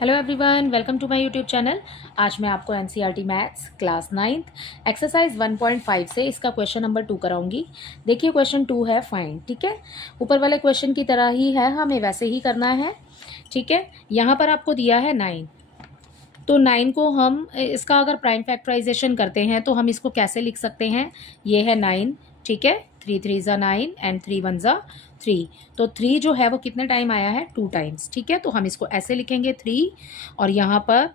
Hello everyone, welcome to my YouTube channel. आज मैं आपको NCERT maths class 9th exercise 1.5 से इसका क्वेश्चन नंबर 2 कराऊंगी। देखिए क्वेश्चन 2 है फाइंड। ठीक है, ऊपर वाले क्वेश्चन की तरह ही है, हमें वैसे ही करना है। ठीक है, यहाँ पर आपको दिया है 9, तो 9 को हम इसका अगर प्राइम फैक्टराइजेशन करते हैं तो हम इसको कैसे लिख सकते हैं। ये है 9, ठीक है, 3 3 ज़ा 9 एंड 3 1 ज़ा 3। तो 3 जो है वो कितने टाइम आया है, 2 टाइम्स। ठीक है, तो हम इसको ऐसे लिखेंगे 3 और यहाँ पर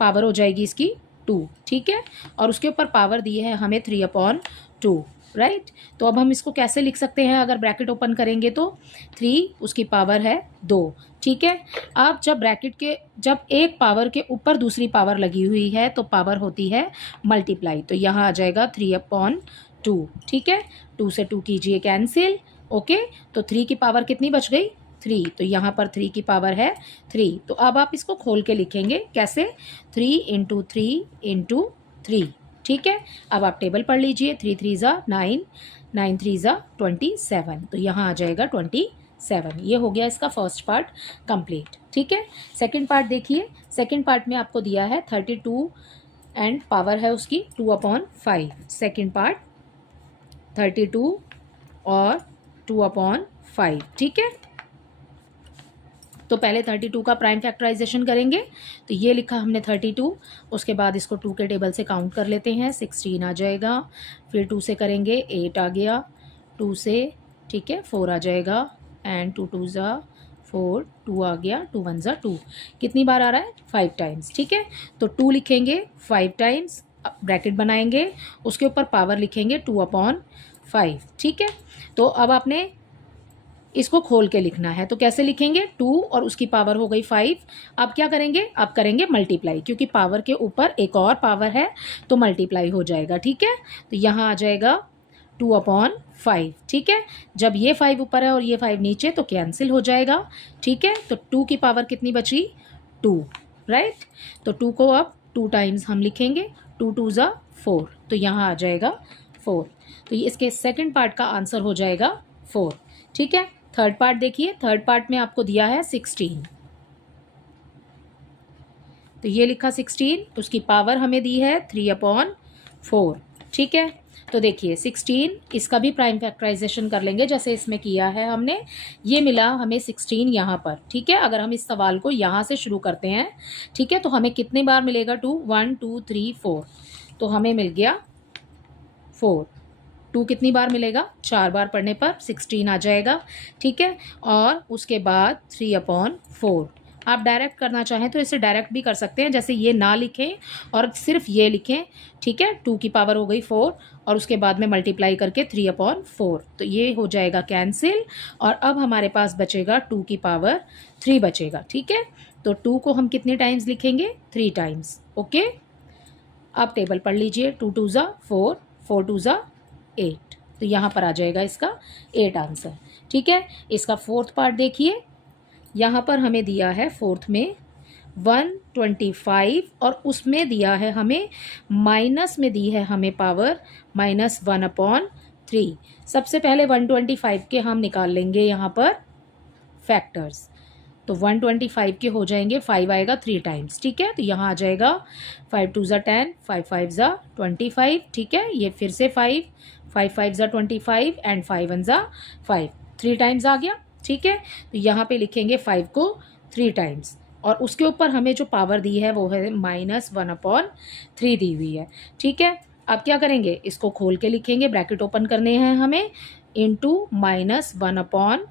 पावर हो जाएगी इसकी 2। ठीक है, और उसके ऊपर पावर दी है हमें 3/2, राइट। तो अब हम इसको कैसे लिख सकते हैं, अगर ब्रैकेट ओपन करेंगे तो 3 उसकी पावर है 2। ठीक है, अब जब एक पावर के ऊपर दूसरी पावर लगी हुई है तो पावर होती है मल्टीप्लाई। तो यहाँ आ जाएगा 3/2। ठीक है, 2 से 2 कीजिए कैंसिल। ओके, तो 3 की पावर कितनी बच गई, 3। तो यहाँ पर 3 की पावर है 3। तो अब आप इसको खोल के लिखेंगे कैसे, 3 × 3 × 3। ठीक है, अब आप टेबल पढ़ लीजिए, 3 3 ज़ा 9, 9 3 ज़ा 27। तो यहाँ आ जाएगा 27। ये हो गया इसका फर्स्ट पार्ट कंप्लीट। ठीक है, सेकंड पार्ट देखिए। सेकंड पार्ट में आपको दिया है 32 एंड पावर है उसकी 2/5। सेकंड पार्ट 32 और 2/5। ठीक है, तो पहले 32 का प्राइम फैक्टराइजेशन करेंगे। तो ये लिखा हमने 32, उसके बाद इसको 2 के टेबल से काउंट कर लेते हैं, 16 आ जाएगा। फिर 2 से करेंगे 8 आ गया, 2 से, ठीक है, 4 आ जाएगा एंड 2 2 ज़ा 4, 2 आ गया, 2 1 ज़ा 2। कितनी बार आ रहा है, 5 टाइम्स। ठीक है, तो 2 लिखेंगे 5 टाइम्स, ब्रैकेट बनाएंगे, उसके ऊपर पावर लिखेंगे 2/5। ठीक है, तो अब आपने इसको खोल के लिखना है, तो कैसे लिखेंगे, 2 और उसकी पावर हो गई 5। अब क्या करेंगे, अब करेंगे मल्टीप्लाई, क्योंकि पावर के ऊपर एक और पावर है तो मल्टीप्लाई हो जाएगा। ठीक है, तो यहाँ आ जाएगा 2/5। ठीक है, जब ये 5 ऊपर है और ये 5 नीचे तो कैंसिल हो जाएगा। ठीक है, तो 2 की पावर कितनी बची, 2, राइट। तो 2 को अब 2 टाइम्स हम लिखेंगे, 2 2 ज़ा 4। तो यहाँ आ जाएगा 4। तो ये इसके सेकंड पार्ट का आंसर हो जाएगा 4। ठीक है, थर्ड पार्ट देखिए। थर्ड पार्ट में आपको दिया है 16, तो ये लिखा 16, उसकी पावर हमें दी है 3/4। ठीक है, तो देखिए 16, इसका भी प्राइम फैक्टराइजेशन कर लेंगे जैसे इसमें किया है हमने। ये मिला हमें 16 यहाँ पर। ठीक है, अगर हम इस सवाल को यहाँ से शुरू करते हैं, ठीक है, तो हमें कितनी बार मिलेगा, 2 1 2 3 4, तो हमें मिल गया 4। 2 कितनी बार मिलेगा, 4 बार पढ़ने पर 16 आ जाएगा। ठीक है, और उसके बाद 3/4। आप डायरेक्ट करना चाहें तो इसे डायरेक्ट भी कर सकते हैं, जैसे ये ना लिखें और सिर्फ ये लिखें। ठीक है, 2 की पावर हो गई 4 और उसके बाद में मल्टीप्लाई करके 3/4, तो ये हो जाएगा कैंसिल। और अब हमारे पास बचेगा 2 की पावर 3 बचेगा। ठीक है, तो 2 को हम कितने टाइम्स लिखेंगे, 3 टाइम्स। ओके, आप टेबल पढ़ लीजिए, 2 2 ज़ा 4, 4 2 ज़ा 8। तो यहाँ पर आ जाएगा इसका 8 आंसर। ठीक है, इसका फोर्थ पार्ट देखिए। यहाँ पर हमें दिया है फोर्थ में 125 और उसमें दिया है हमें, माइनस में दी है हमें पावर -1/3। सबसे पहले 125 के हम निकाल लेंगे यहाँ पर फैक्टर्स। तो 125 के हो जाएंगे, 5 आएगा 3 टाइम्स। ठीक है, तो यहाँ आ जाएगा 5 2 ज़ा 10, 5 5 ज़ा 25। ठीक है, ये फिर से 5 5 5 ज़ा 25 एंड 5 1 ज़ा 5, 3 टाइम्स आ गया। ठीक है, तो यहाँ पे लिखेंगे 5 को 3 टाइम्स और उसके ऊपर हमें जो पावर दी है वो है -1/3 दी हुई है। ठीक है, अब क्या करेंगे, इसको खोल के लिखेंगे, ब्रैकेट ओपन करने हैं हमें, इंटू -1/3।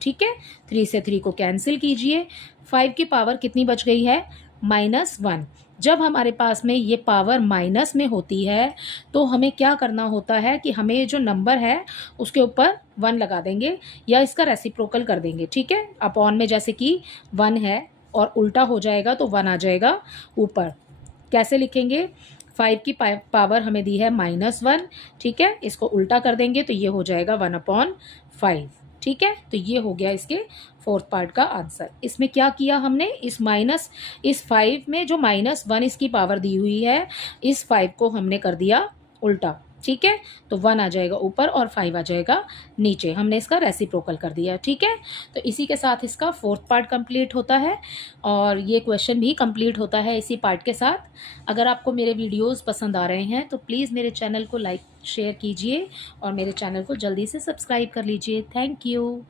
ठीक है, 3 से 3 को कैंसिल कीजिए, 5 की पावर कितनी बच गई है, -1। जब हमारे पास में ये पावर माइनस में होती है तो हमें क्या करना होता है कि हमें जो नंबर है उसके ऊपर 1 लगा देंगे या इसका रेसिप्रोकल कर देंगे। ठीक है, अपॉन में जैसे कि 1 है और उल्टा हो जाएगा तो 1 आ जाएगा ऊपर। कैसे लिखेंगे, 5 की पावर हमें दी है -1। ठीक है, इसको उल्टा कर देंगे तो ये हो जाएगा 1/5। ठीक है, तो ये हो गया इसके फोर्थ पार्ट का आंसर। इसमें क्या किया हमने, इस 5 में जो -1 इसकी पावर दी हुई है, इस 5 को हमने कर दिया उल्टा। ठीक है, तो 1 आ जाएगा ऊपर और 5 आ जाएगा नीचे। हमने इसका रेसिप्रोकल कर दिया, ठीक है। तो इसी के साथ इसका 4th पार्ट कंप्लीट होता है और ये क्वेश्चन भी कंप्लीट होता है इसी पार्ट के साथ। अगर आपको मेरे वीडियोस पसंद आ रहे हैं तो प्लीज़ मेरे चैनल को लाइक शेयर कीजिए और मेरे चैनल को जल्दी से सब्सक्राइब कर लीजिए। Thank you.